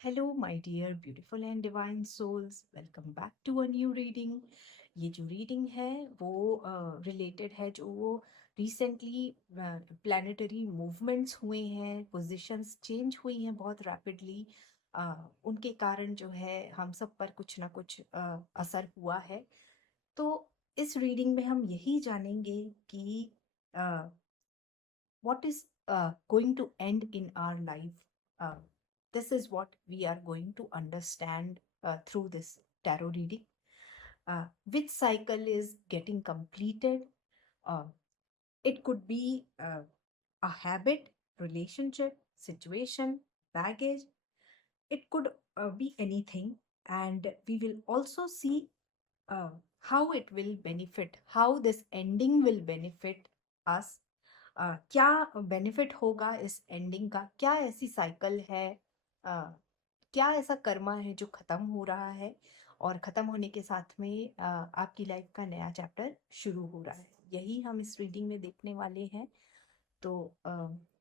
Hello my dear beautiful and divine souls, welcome back to a new reading. ये जो reading है वो related है जो वो रिसेंटली प्लानिटरी मूवमेंट्स हुए हैं, पोजीशंस चेंज हुई हैं बहुत रैपिडली। उनके कारण जो है हम सब पर कुछ ना कुछ असर हुआ है। तो इस रीडिंग में हम यही जानेंगे कि what is going to end in our life. This is what we are going to understand through this tarot reading. Which cycle is getting completed? Uh, it could be a habit, relationship, situation, baggage. It could be anything. And we will also see uh, how it will benefit, how this ending will benefit us। क्या benefit होगा इस ending का, क्या ऐसी cycle है, क्या ऐसा कर्मा है जो खत्म हो रहा है और खत्म होने के साथ में आपकी लाइफ का नया चैप्टर शुरू हो रहा है। यही हम इस रीडिंग में देखने वाले हैं। तो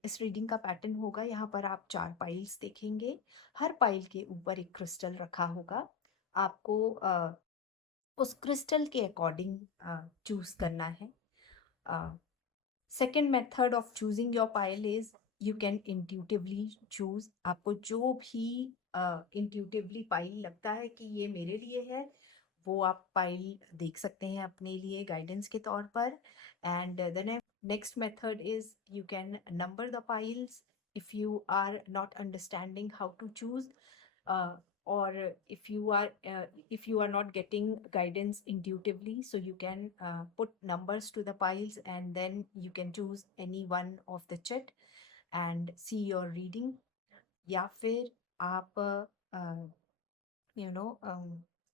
इस रीडिंग का पैटर्न होगा, यहाँ पर आप 4 पाइल्स देखेंगे। हर पाइल के ऊपर एक क्रिस्टल रखा होगा। आपको उस क्रिस्टल के अकॉर्डिंग चूज करना है। Second method of choosing your pile is you can intuitively choose. आपको जो भी इंट्यूटिवली पाइल लगता है कि ये मेरे लिए है, वो आप पाइल देख सकते हैं अपने लिए गाइडेंस के तौर पर। And the next method is you can number the piles if you are not understanding how to choose, or if you are not getting guidance intuitively, so you can put numbers to the piles and then you can choose any one of the chart and see your reading। या फिर आप you know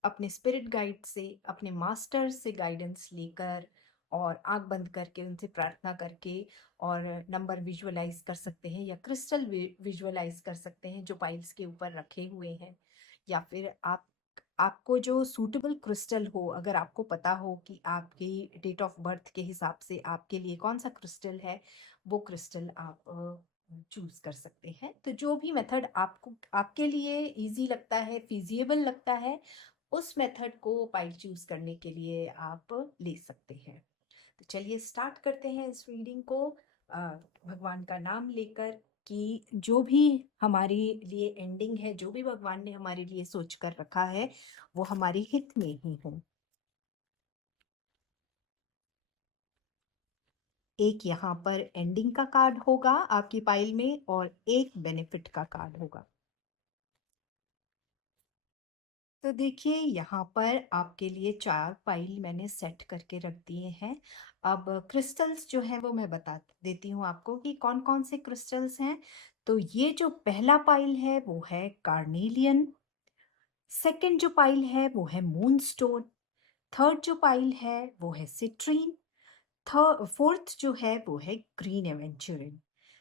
अपने spirit guide से, अपने master से guidance लेकर और आंख बंद करके उनसे प्रार्थना करके और नंबर विजुअलाइज कर सकते हैं या क्रिस्टल विजुअलाइज कर सकते हैं जो पाइल्स के ऊपर रखे हुए हैं। या फिर आपको जो सूटेबल क्रिस्टल हो, अगर आपको पता हो कि आपकी डेट ऑफ बर्थ के हिसाब से आपके लिए कौन सा क्रिस्टल है, वो क्रिस्टल आप चूज कर सकते हैं। तो जो भी मेथड आपको आपके लिए इजी लगता है, फिजिएबल लगता है, उस मेथड को पाइल चूज करने के लिए आप ले सकते हैं। तो चलिए स्टार्ट करते हैं इस रीडिंग को भगवान का नाम लेकर कि जो भी हमारे लिए एंडिंग है, जो भी भगवान ने हमारे लिए सोच कर रखा है, वो हमारे हित में ही हो। एक यहाँ पर एंडिंग का कार्ड होगा आपकी पाइल में और एक बेनिफिट का कार्ड होगा। तो देखिए यहाँ पर आपके लिए 4 पाइल मैंने सेट करके रख दिए हैं। अब क्रिस्टल्स जो है वो मैं बता देती हूँ आपको कि कौन कौन से क्रिस्टल्स हैं। तो ये जो पहला पाइल है वो है कार्नेलियन। सेकंड जो पाइल है वो है मूनस्टोन। थर्ड जो पाइल है वो है सिट्रीन। फोर्थ जो है वो है ग्रीन एवेंचुरिन।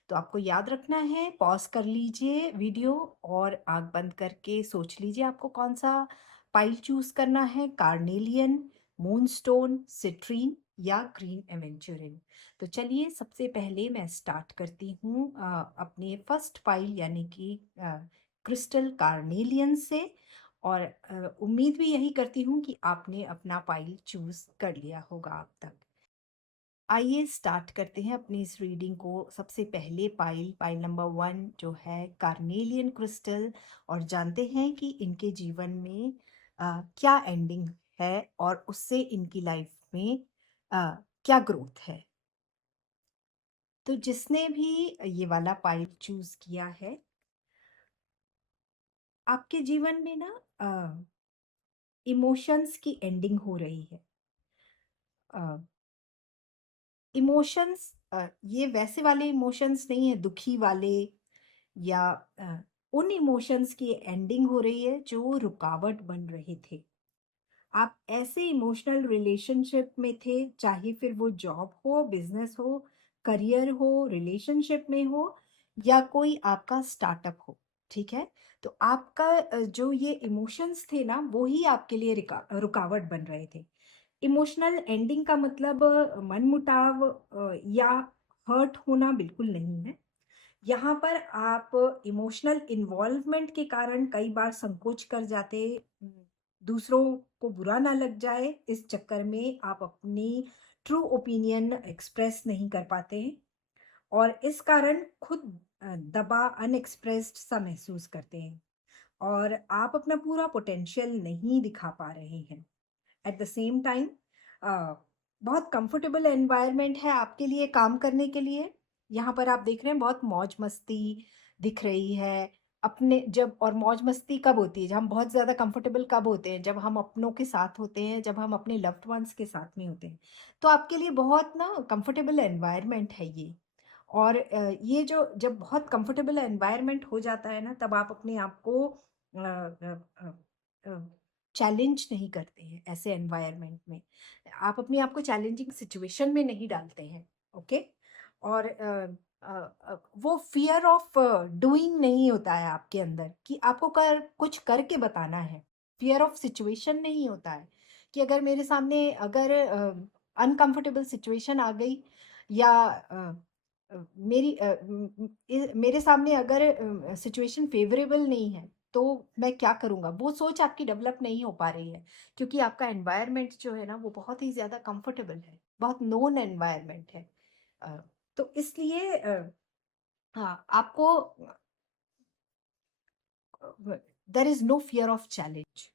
तो आपको याद रखना है, पॉज कर लीजिए वीडियो और आंख बंद करके सोच लीजिए आपको कौन सा पाइल चूज करना है, कार्नेलियन, मूनस्टोन, सिट्रीन या ग्रीन एवेंचुरिन। तो चलिए सबसे पहले मैं स्टार्ट करती हूँ अपने फर्स्ट पाइल यानी कि क्रिस्टल कार्नेलियन से। और उम्मीद भी यही करती हूँ कि आपने अपना पाइल चूज कर लिया होगा अब तक। आइए स्टार्ट करते हैं अपनी इस रीडिंग को। सबसे पहले पाइल पाइल नंबर 1 जो है कार्नेलियन क्रिस्टल, और जानते हैं कि इनके जीवन में क्या एंडिंग है और उससे इनकी लाइफ में क्या ग्रोथ है। तो जिसने भी ये वाला पाइल चूज किया है, आपके जीवन में ना इमोशंस की एंडिंग हो रही है। इमोशंस ये वैसे वाले इमोशंस नहीं है दुखी वाले, या उन इमोशंस की एंडिंग हो रही है जो रुकावट बन रहे थे। आप ऐसे इमोशनल रिलेशनशिप में थे, चाहे फिर वो जॉब हो, बिजनेस हो, करियर हो, रिलेशनशिप में हो, या कोई आपका स्टार्टअप हो। ठीक है, तो आपका जो ये इमोशंस थे ना, वो ही आपके लिए रुकावट बन रहे थे। इमोशनल एंडिंग का मतलब मनमुटाव या हर्ट होना बिल्कुल नहीं है। यहाँ पर आप इमोशनल इन्वॉल्वमेंट के कारण कई बार संकोच कर जाते, दूसरों को बुरा ना लग जाए इस चक्कर में आप अपनी ट्रू ओपिनियन एक्सप्रेस नहीं कर पाते हैं और इस कारण खुद दबा अनएक्सप्रेस्ड सा महसूस करते हैं और आप अपना पूरा पोटेंशियल नहीं दिखा पा रहे हैं। एट द सेम टाइम बहुत कंफर्टेबल एनवायरनमेंट है आपके लिए काम करने के लिए। यहाँ पर आप देख रहे हैं बहुत मौज मस्ती दिख रही है अपने जब, और मौज मस्ती कब होती है जब हम बहुत ज़्यादा कंफर्टेबल कब होते हैं, जब हम अपनों के साथ होते हैं, जब हम अपने लव्ड वंस के साथ में होते हैं। तो आपके लिए बहुत ना कंफर्टेबल एनवायरनमेंट है ये। और ये जो जब बहुत कंफर्टेबल एनवायरनमेंट हो जाता है ना, तब आप अपने आप को चैलेंज नहीं करते हैं ऐसे एनवायरनमेंट में। आप अपने आप को चैलेंजिंग सिचुएशन में नहीं डालते हैं। ओके। और वो फियर ऑफ डूइंग नहीं होता है आपके अंदर कि आपको कुछ करके बताना है। फियर ऑफ सिचुएशन नहीं होता है कि अगर मेरे सामने अगर अनकंफर्टेबल सिचुएशन आ गई या मेरे सामने अगर सिचुएशन फेवरेबल नहीं है तो मैं क्या करूँगा? वो सोच आपकी डेवलप नहीं हो पा रही है क्योंकि आपका एनवायरनमेंट जो है ना वो बहुत ही ज़्यादा कंफर्टेबल है, बहुत नोन एनवायरनमेंट है। अ, तो इसलिए हाँ, आपको there is no fear of challenge.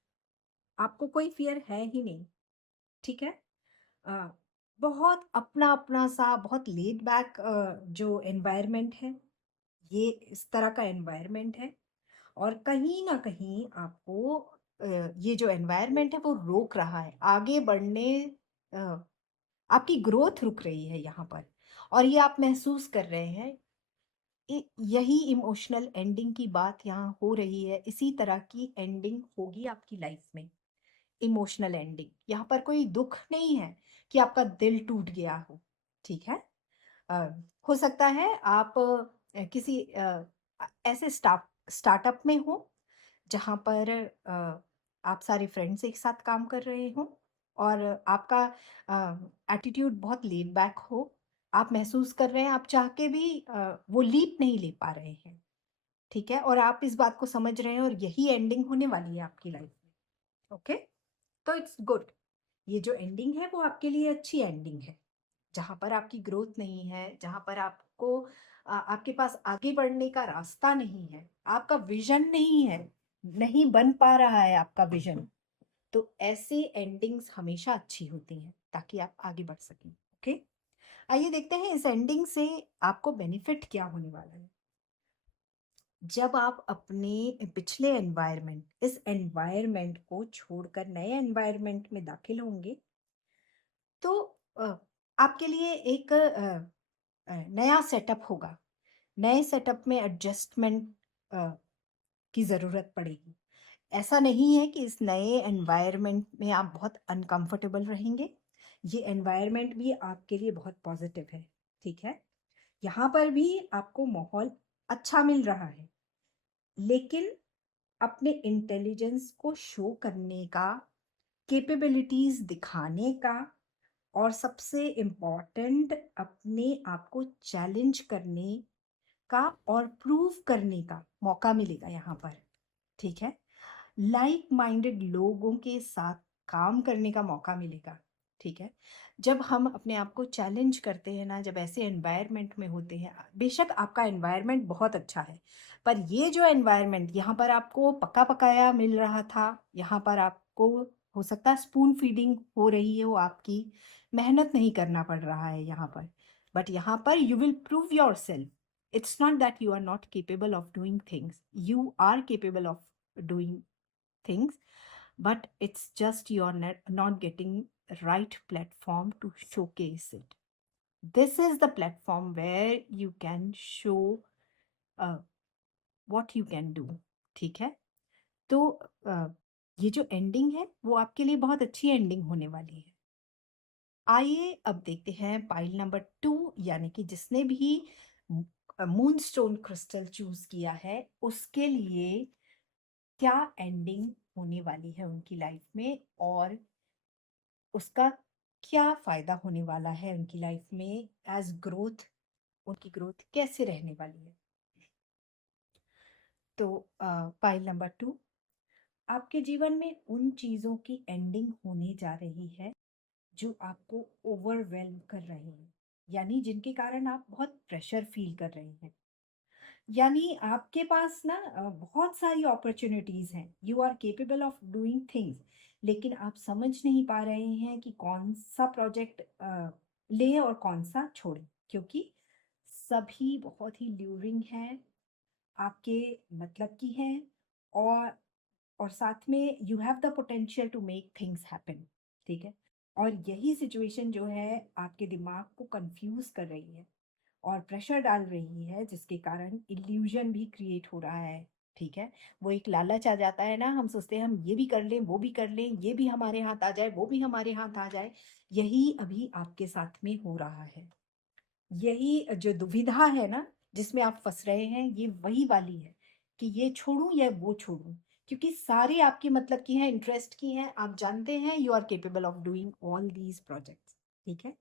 आपको कोई फियर है ही नहीं, ठीक है? अ, बहुत अपना-अपना सा बहुत लेड बैक जो एनवायरनमेंट है, ये इस तरह का एनवायरनमेंट है और कहीं न कहीं आपको ये जो एनवायरनमेंट है वो रोक रहा है। आगे बढ़ने अ, आपकी ग्रोथ रुक रही है यहाँ पर और ये आप महसूस कर रहे हैं। यही इमोशनल एंडिंग की बात यहाँ हो रही है। इसी तरह की एंडिंग होगी आपकी लाइफ में। Emotional ending. यहाँ पर कोई दुःख नहीं है कि आपका दिल टूट गया हो, ठीक है? अ, हो सकता है आप किसी ऐसे स्टार्टअप में हो जहाँ पर आप सारे फ्रेंड्स एक साथ काम कर रहे हो और आपका एटीट्यूड बहुत लेड बैक हो। आप महसूस कर रहे हैं आप चाह के भी वो लीप नहीं ले पा रहे हैं, ठीक है? और आप इस बात को समझ रहे हैं और यही एंडिंग होने वाली है आपकी लाइफ में। ओके, तो इट्स गुड। ये जो एंडिंग है वो आपके लिए अच्छी एंडिंग है। जहाँ पर आपकी ग्रोथ नहीं है, जहाँ पर आपको आपके पास आगे बढ़ने का रास्ता नहीं है, आपका विजन नहीं है, नहीं बन पा रहा है आपका विजन, तो ऐसी एंडिंग्स हमेशा अच्छी होती हैं ताकि आप आगे बढ़ सकें। ओके, आइए देखते हैं इस एंडिंग से आपको बेनिफिट क्या होने वाला है। जब आप अपने पिछले एनवायरनमेंट, इस एनवायरनमेंट को छोड़कर नए एनवायरनमेंट में दाखिल होंगे तो आपके लिए एक नया सेटअप होगा। नए सेटअप में एडजस्टमेंट की ज़रूरत पड़ेगी। ऐसा नहीं है कि इस नए एनवायरनमेंट में आप बहुत अनकंफर्टेबल रहेंगे। ये एनवायरनमेंट भी आपके लिए बहुत पॉजिटिव है, ठीक है? यहाँ पर भी आपको माहौल अच्छा मिल रहा है, लेकिन अपने इंटेलिजेंस को शो करने का, कैपेबिलिटीज़ दिखाने का और सबसे इम्पोर्टेंट अपने आप को चैलेंज करने का और प्रूव करने का मौका मिलेगा यहाँ पर, ठीक है? लाइक माइंडेड लोगों के साथ काम करने का मौका मिलेगा, ठीक है? जब हम अपने आप को चैलेंज करते हैं ना, जब ऐसे एनवायरनमेंट में होते हैं, बेशक आपका एनवायरनमेंट बहुत अच्छा है, पर ये जो एनवायरनमेंट यहाँ पर आपको पका-पकाया मिल रहा था, यहाँ पर आपको हो सकता है स्पून फीडिंग हो रही हो आपकी, मेहनत नहीं करना पड़ रहा है यहाँ पर। बट यहाँ पर you will prove yourself. It's not that you are not capable of doing things. You are capable of doing things, but it's just you're not getting right platform to showcase it. This is the platform where you can show uh, what you can do. ठीक है? तो uh, ये जो ending है वो आपके लिए बहुत अच्छी एंडिंग होने वाली है। आइए अब देखते हैं पाइल नंबर 2, यानी कि जिसने भी मूनस्टोन क्रिस्टल चूज किया है उसके लिए क्या एंडिंग होने वाली है उनकी लाइफ में और उसका क्या फायदा होने वाला है उनकी लाइफ में एज ग्रोथ, उनकी ग्रोथ कैसे रहने वाली है। तो पाइल नंबर 2, आपके जीवन में उन चीज़ों की एंडिंग होने जा रही है जो आपको ओवरवेल्म कर रही हैं, यानी जिनके कारण आप बहुत प्रेशर फील कर रहे हैं। यानी आपके पास ना बहुत सारी अपॉर्चुनिटीज़ हैं, you are capable of doing things, लेकिन आप समझ नहीं पा रहे हैं कि कौन सा प्रोजेक्ट लें और कौन सा छोड़ें, क्योंकि सभी बहुत ही ल्यूरिंग हैं, आपके मतलब की हैं, और साथ में you have the potential to make things happen. ठीक है, और यही सिचुएशन जो है आपके दिमाग को कंफ्यूज कर रही है और प्रेशर डाल रही है, जिसके कारण इल्यूजन भी क्रिएट हो रहा है। ठीक है, वो एक लालच आ जाता है ना, हम सोचते हैं हम ये भी कर लें, वो भी कर लें, ये भी हमारे हाथ आ जाए, वो भी हमारे हाथ आ जाए। यही अभी आपके साथ में हो रहा है। यही जो दुविधा है ना, जिसमें आप फंस रहे हैं, ये वही वाली है कि ये छोड़ूं या वो छोड़ूं, क्योंकि सारी आपकी मतलब की हैं, इंटरेस्ट की हैं, आप जानते हैं you are capable of doing all these projects. ठीक है,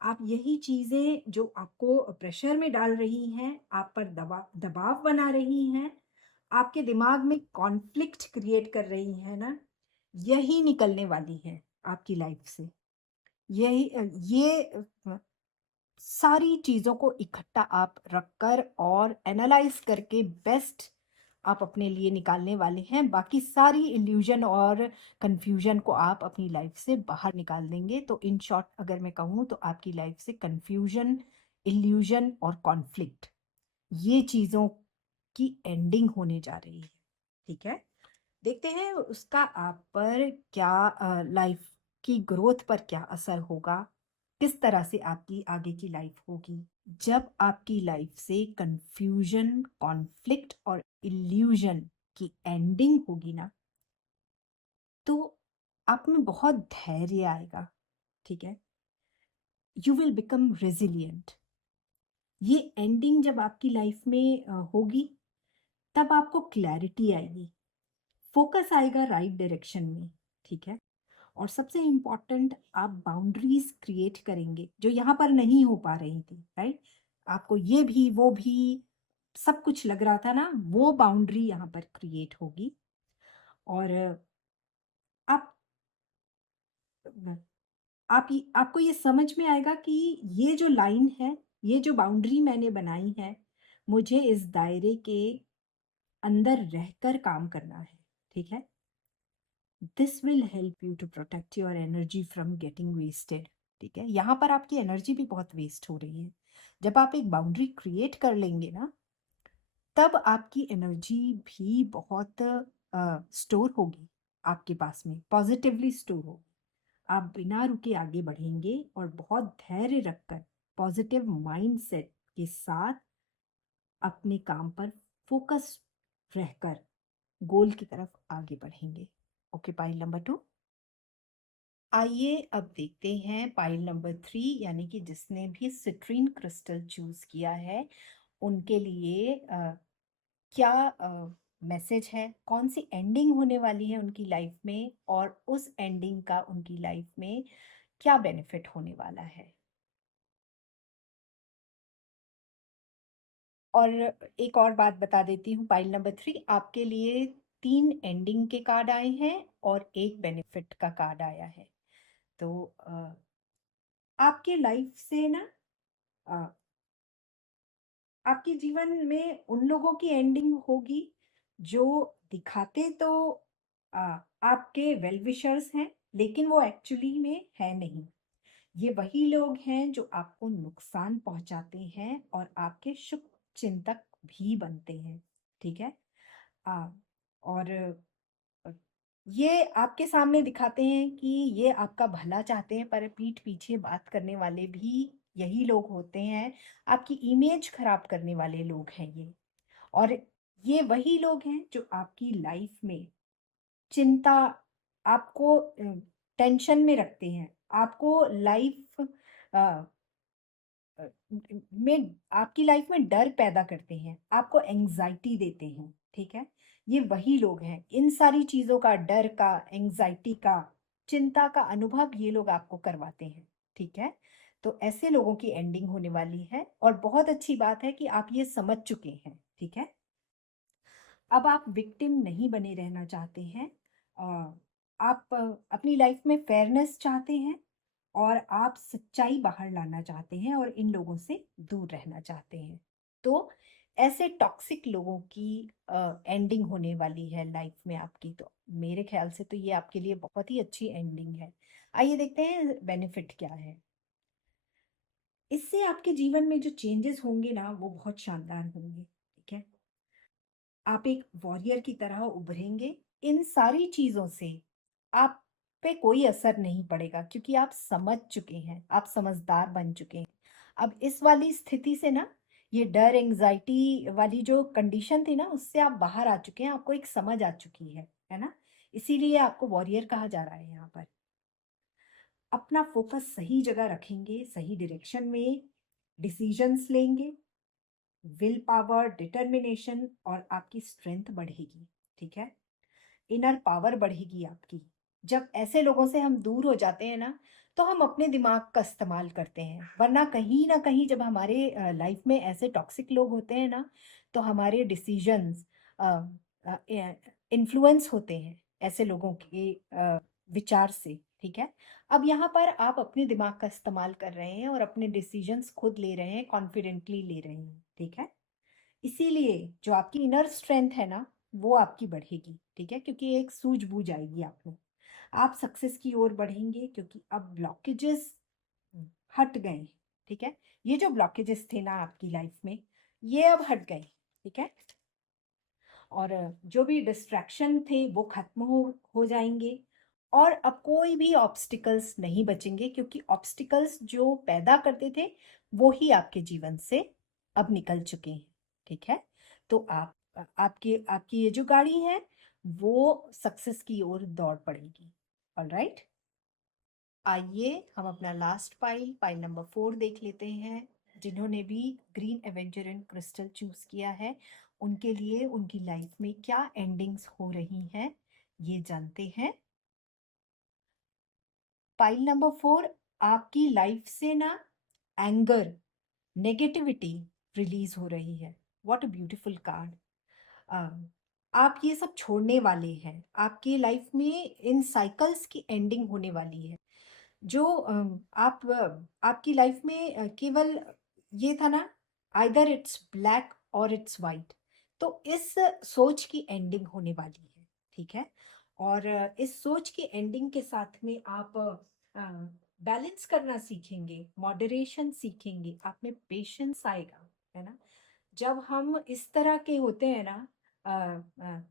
आप यही चीजें जो आपको प्रेशर में डाल रही हैं, आप पर दबाव दबाव बना रही हैं, आपके दिमाग में कॉन्फ्लिक्ट क्रिएट कर रही हैं ना, यही निकलने वाली है आपकी लाइफ से। यही ये सारी चीज़ों को इकट्ठा आप रखकर और एनालाइज करके बेस्ट आप अपने लिए निकालने वाले हैं। बाकी सारी इल्यूजन और कंफ्यूजन को आप अपनी लाइफ से बाहर निकाल देंगे। तो इन शॉर्ट अगर मैं कहूँ तो आपकी लाइफ से कंफ्यूजन, इल्यूजन और कॉन्फ्लिक्ट, ये चीज़ों की एंडिंग होने जा रही है। ठीक है, देखते हैं उसका आप पर क्या लाइफ की ग्रोथ पर क्या असर होगा, किस तरह से आपकी आगे की लाइफ होगी। जब आपकी लाइफ से कंफ्यूजन, कॉन्फ्लिक्ट और इल्यूजन की एंडिंग होगी ना, तो आप में बहुत धैर्य आएगा। ठीक है, यू विल बिकम रेजिलियंट। ये एंडिंग जब आपकी लाइफ में होगी, तब आपको क्लैरिटी आएगी, फोकस आएगा राइट डायरेक्शन में। ठीक है, और सबसे इम्पॉर्टेंट, आप बाउंड्रीज क्रिएट करेंगे जो यहाँ पर नहीं हो पा रही थी। राइट, आपको ये भी वो भी सब कुछ लग रहा था ना, वो बाउंड्री यहाँ पर क्रिएट होगी। और आप आपको ये समझ में आएगा कि ये जो लाइन है, ये जो बाउंड्री मैंने बनाई है, मुझे इस दायरे के अंदर रहकर काम करना है। ठीक है, this will help you to protect your energy from getting wasted. ठीक है, यहाँ पर आपकी एनर्जी भी बहुत वेस्ट हो रही है। जब आप एक बाउंड्री क्रिएट कर लेंगे ना, तब आपकी एनर्जी भी बहुत स्टोर होगी, आपके पास में पॉजिटिवली स्टोर होगी। आप बिना रुके आगे बढ़ेंगे और बहुत धैर्य रखकर, पॉजिटिव माइंडसेट के साथ अपने काम पर फोकस रहकर गोल की तरफ आगे बढ़ेंगे। Okay, pile number 2। आइए अब देखते हैं पाइल नंबर 3, यानी कि जिसने भी सिट्रीन क्रिस्टल चूज किया है उनके लिए क्या मैसेज है, कौन सी एंडिंग होने वाली है उनकी लाइफ में, और उस एंडिंग का उनकी लाइफ में क्या बेनिफिट होने वाला है। और एक और बात बता देती हूँ, पाइल नंबर 3 आपके लिए 3 एंडिंग के कार्ड आए हैं और एक बेनिफिट का कार्ड आया है। तो आपके लाइफ से ना अ, आपके जीवन में उन लोगों की एंडिंग होगी जो दिखाते तो आ, आपके वेल विशर्स हैं, लेकिन वो एक्चुअली में है नहीं। ये वही लोग हैं जो आपको नुकसान पहुंचाते हैं और आपके शुभ चिंतक भी बनते हैं। ठीक है, आ, और ये आपके सामने दिखाते हैं कि ये आपका भला चाहते हैं, पर पीठ पीछे बात करने वाले भी यही लोग होते हैं। आपकी इमेज खराब करने वाले लोग हैं ये। और ये वही लोग हैं जो आपकी लाइफ में चिंता, आपको टेंशन में रखते हैं, आपको लाइफ में, आपकी लाइफ में डर पैदा करते हैं, आपको एंजाइटी देते हैं। ठीक है, ये वही लोग हैं, इन सारी चीजों का, डर का, एंजाइटी का, चिंता का अनुभव ये लोग आपको करवाते हैं। ठीक है, तो ऐसे लोगों की एंडिंग होने वाली है, और बहुत अच्छी बात है कि आप ये समझ चुके हैं। ठीक है, अब आप विक्टिम नहीं बने रहना चाहते हैं। आप अपनी लाइफ में फेयरनेस चाहते हैं और आप सच्चाई बाहर लाना चाहते हैं और इन लोगों से दूर रहना चाहते हैं। तो ऐसे टॉक्सिक लोगों की एंडिंग होने वाली है लाइफ में आपकी, तो मेरे ख्याल से तो ये आपके लिए बहुत ही अच्छी एंडिंग है। आइए देखते हैं बेनिफिट क्या है। इससे आपके जीवन में जो चेंजेस होंगे ना वो बहुत शानदार होंगे। ठीक है, आप एक वॉरियर की तरह उभरेंगे। इन सारी चीजों से आप पे कोई असर नहीं पड़ेगा क्योंकि आप समझ चुके हैं, आप समझदार बन चुके हैं। अब इस वाली स्थिति से ना, ये डर एंजाइटी वाली जो कंडीशन थी ना, उससे आप बाहर आ चुके हैं, आपको एक समझ आ चुकी है ना। इसीलिए आपको वॉरियर कहा जा रहा है यहाँ पर। अपना फोकस सही जगह रखेंगे, सही डायरेक्शन में डिसीजंस लेंगे, विल पावर, डिटर्मिनेशन और आपकी स्ट्रेंथ बढ़ेगी। ठीक है, इनर पावर बढ़ेगी आपकी। जब ऐसे लोगों से हम दूर हो जाते हैं ना, तो हम अपने दिमाग का इस्तेमाल करते हैं, वरना कहीं ना कहीं जब हमारे लाइफ में ऐसे टॉक्सिक लोग होते हैं ना, तो हमारे डिसीजंस इन्फ्लुएंस होते हैं ऐसे लोगों के विचार से। ठीक है, अब यहाँ पर आप अपने दिमाग का इस्तेमाल कर रहे हैं और अपने डिसीजंस खुद ले रहे हैं, कॉन्फिडेंटली ले रहे हैं। ठीक है, इसीलिए जो आपकी इनर स्ट्रेंथ है ना, वो आपकी बढ़ेगी। ठीक है, क्योंकि एक सूझबूझ आएगी आप में, आप सक्सेस की ओर बढ़ेंगे क्योंकि अब ब्लॉकेजेस हट गए। ठीक है, ये जो ब्लॉकेजेस थे ना आपकी लाइफ में, ये अब हट गए। ठीक है, और जो भी डिस्ट्रैक्शन थे वो खत्म हो जाएंगे। और अब कोई भी ऑब्स्टिकल्स नहीं बचेंगे क्योंकि ऑब्स्टिकल्स जो पैदा करते थे वो ही आपके जीवन से अब निकल चुके हैं। ठीक है, तो आप आपके आपकी ये जो गाड़ी है वो सक्सेस की ओर दौड़ पड़ेगी। ऑलराइट, आइए हम अपना लास्ट पाइल, पाइल नंबर 4 देख लेते हैं। जिन्होंने भी green Avenger and crystal choose किया है, उनके लिए उनकी लाइफ में क्या एंडिंग्स हो रही हैं ये जानते हैं। पाइल नंबर 4, आपकी लाइफ से ना एंगर, नेगेटिविटी रिलीज हो रही है। What a beautiful card. आप ये सब छोड़ने वाले हैं, आपकी लाइफ में इन साइकिल्स की एंडिंग होने वाली है। जो आपकी लाइफ में केवल ये था ना, आइदर इट्स ब्लैक और इट्स वाइट, तो इस सोच की एंडिंग होने वाली है। ठीक है, और इस सोच की एंडिंग के साथ में आप बैलेंस करना सीखेंगे, मॉडरेशन सीखेंगे, आप में पेशेंस आएगा। है ना, जब हम इस तरह के होते हैं ना, अ, अ,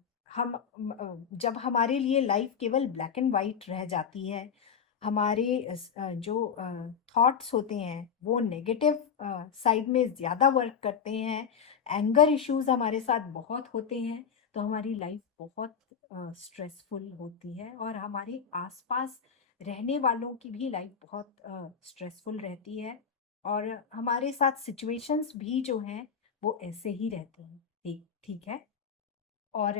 जब हमारे लिए लाइफ केवल ब्लैक एंड वाइट रह जाती है, हमारे जो थॉट्स होते हैं वो नेगेटिव साइड में ज़्यादा वर्क करते हैं, एंगर इश्यूज हमारे साथ बहुत होते हैं, तो हमारी लाइफ बहुत स्ट्रेसफुल होती है और हमारे आसपास रहने वालों की भी लाइफ बहुत स्ट्रेसफुल रहती है। और हमारे साथ सिचुएशंस भी जो हैं वो ऐसे ही रहते हैं। ठीक ठीक है, और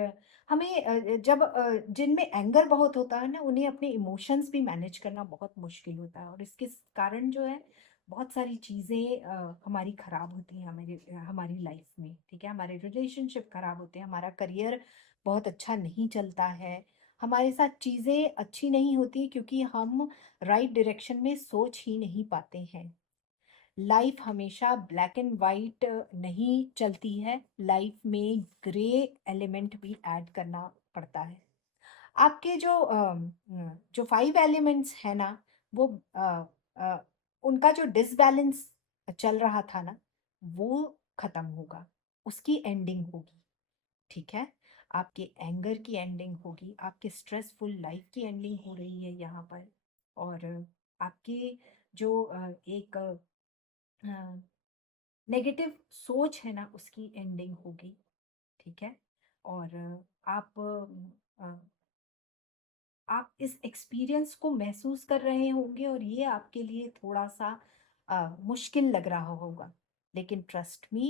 हमें जब जिनमें एंगर बहुत होता है ना, उन्हें अपने इमोशंस भी मैनेज करना बहुत मुश्किल होता है और इसके कारण जो है बहुत सारी चीज़ें हमारी खराब होती हैं हमारी हमारी लाइफ में। ठीक है, हमारे रिलेशनशिप खराब होते हैं, हमारा करियर बहुत अच्छा नहीं चलता है, हमारे साथ चीज़ें अच्छी नहीं होती क्योंकि हम राइट डायरेक्शन में सोच ही नहीं पाते हैं। लाइफ हमेशा ब्लैक एंड वाइट नहीं चलती है, लाइफ में ग्रे एलिमेंट भी ऐड करना पड़ता है। आपके जो 5 एलिमेंट्स है ना, वो अ, उनका जो डिसबैलेंस चल रहा था ना, वो खत्म होगा, उसकी एंडिंग होगी। ठीक है, आपके एंगर की एंडिंग होगी, आपके स्ट्रेसफुल लाइफ की एंडिंग हो रही है यहाँ पर। और आपकी जो एक नेगेटिव सोच है ना, उसकी एंडिंग होगी। ठीक है, और अ, आप इस एक्सपीरियंस को महसूस कर रहे होंगे और ये आपके लिए थोड़ा सा मुश्किल लग रहा होगा, लेकिन ट्रस्ट मी,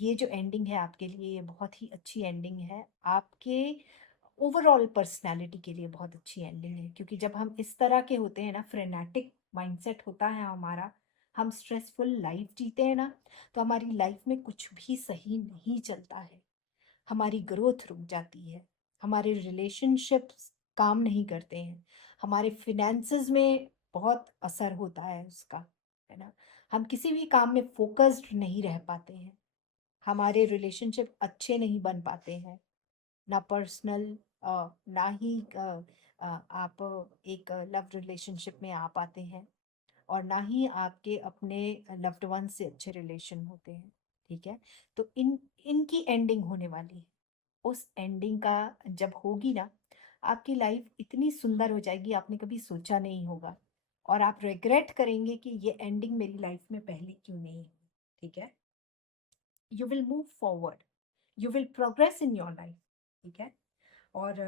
ये जो एंडिंग है आपके लिए ये बहुत ही अच्छी एंडिंग है। आपके ओवरऑल पर्सनालिटी के लिए बहुत अच्छी एंडिंग है, क्योंकि जब हम इस तरह के होते हैं ना, फ्रेनेटिक माइंडसेट होता है हमारा, हम स्ट्रेसफुल लाइफ जीते हैं ना, तो हमारी लाइफ में कुछ भी सही नहीं चलता है। हमारी ग्रोथ रुक जाती है, हमारे रिलेशनशिप्स काम नहीं करते हैं, हमारे फिनेंसेस में बहुत असर होता है उसका, है ना? हम किसी भी काम में फ़ोकस्ड नहीं रह पाते हैं, हमारे रिलेशनशिप अच्छे नहीं बन पाते हैं, ना पर्सनल ना ही आप एक लव रिलेशनशिप में आ पाते हैं, और ना ही आपके अपने लव्ड वन से अच्छे रिलेशन होते हैं, ठीक है? तो इनकी एंडिंग होने वाली है। उस एंडिंग का जब होगी ना, आपकी लाइफ इतनी सुंदर हो जाएगी, आपने कभी सोचा नहीं होगा, और आप रिग्रेट करेंगे कि ये एंडिंग मेरी लाइफ में पहले क्यों नहीं हुई, ठीक है? You will move forward, you will progress in your life, ठीक है? और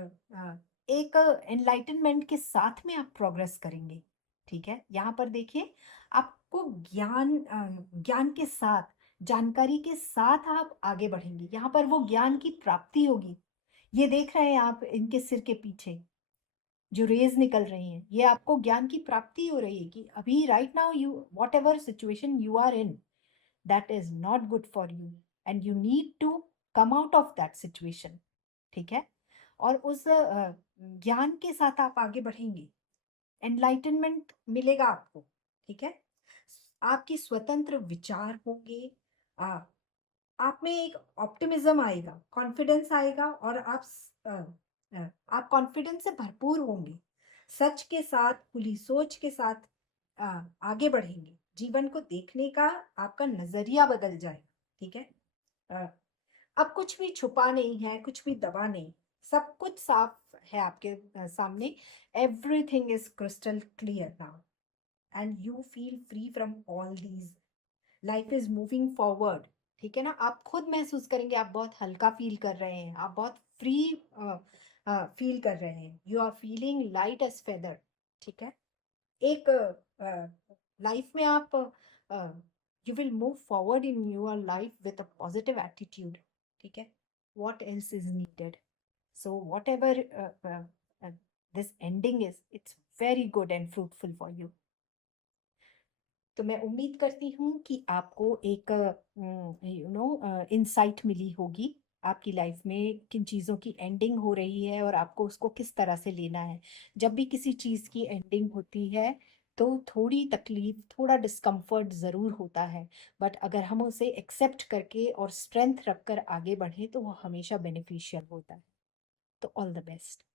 एक एनलाइटनमेंट के साथ में आप प्रोग्रेस करेंगे, ठीक है? यहाँ पर देखिए, आपको ज्ञान के साथ, जानकारी के साथ आप आगे बढ़ेंगे, यहाँ पर वो ज्ञान की प्राप्ति होगी। ये देख रहे हैं आप इनके सिर के पीछे जो रेज निकल रही हैं, ये आपको ज्ञान की प्राप्ति हो रही है कि अभी right now you whatever situation you are in, that is not good for you, and you need to come out of that situation, ठीक है? और उस ज्ञान के साथ आप आगे बढ़ेंगे, एनलाइटनमेंट मिलेगा आपको, ठीक है? आपकी स्वतंत्र विचार होंगे, आ, आप में एक ऑप्टिमिज्म आएगा, कॉन्फिडेंस आएगा, और आप कॉन्फिडेंस से भरपूर होंगे, सच के साथ, खुली सोच के साथ आगे बढ़ेंगे, जीवन को देखने का आपका नजरिया बदल जाएगा, ठीक है? अ, अब कुछ भी छुपा नहीं है, कुछ भी दबा नहीं, सब कुछ साफ है आपके सामने, everything is crystal clear now, and you feel free from all these, life is moving forward, ठीक है ना? आप खुद महसूस करेंगे, आप बहुत हल्का फील कर रहे हैं, आप बहुत फ्री फील कर रहे हैं, you are feeling light as feather, ठीक है? एक लाइफ में आप you will move forward in your life with a positive attitude, ठीक है? What else is needed? So whatever this ending is, it's very good and fruitful for you. तो मैं उम्मीद करती हूँ कि आपको एक इंसाइट मिली होगी, आपकी लाइफ में किन चीज़ों की एंडिंग हो रही है और आपको उसको किस तरह से लेना है। जब भी किसी चीज़ की एंडिंग होती है तो थोड़ी तकलीफ, थोड़ा डिस्कम्फर्ट ज़रूर होता है, बट अगर हम उसे एक्सेप्ट करके और स्ट्रेंथ रखकर आगे बढ़ें तो वो हमेशा बेनिफिशियल होता है। तो ऑल द बेस्ट।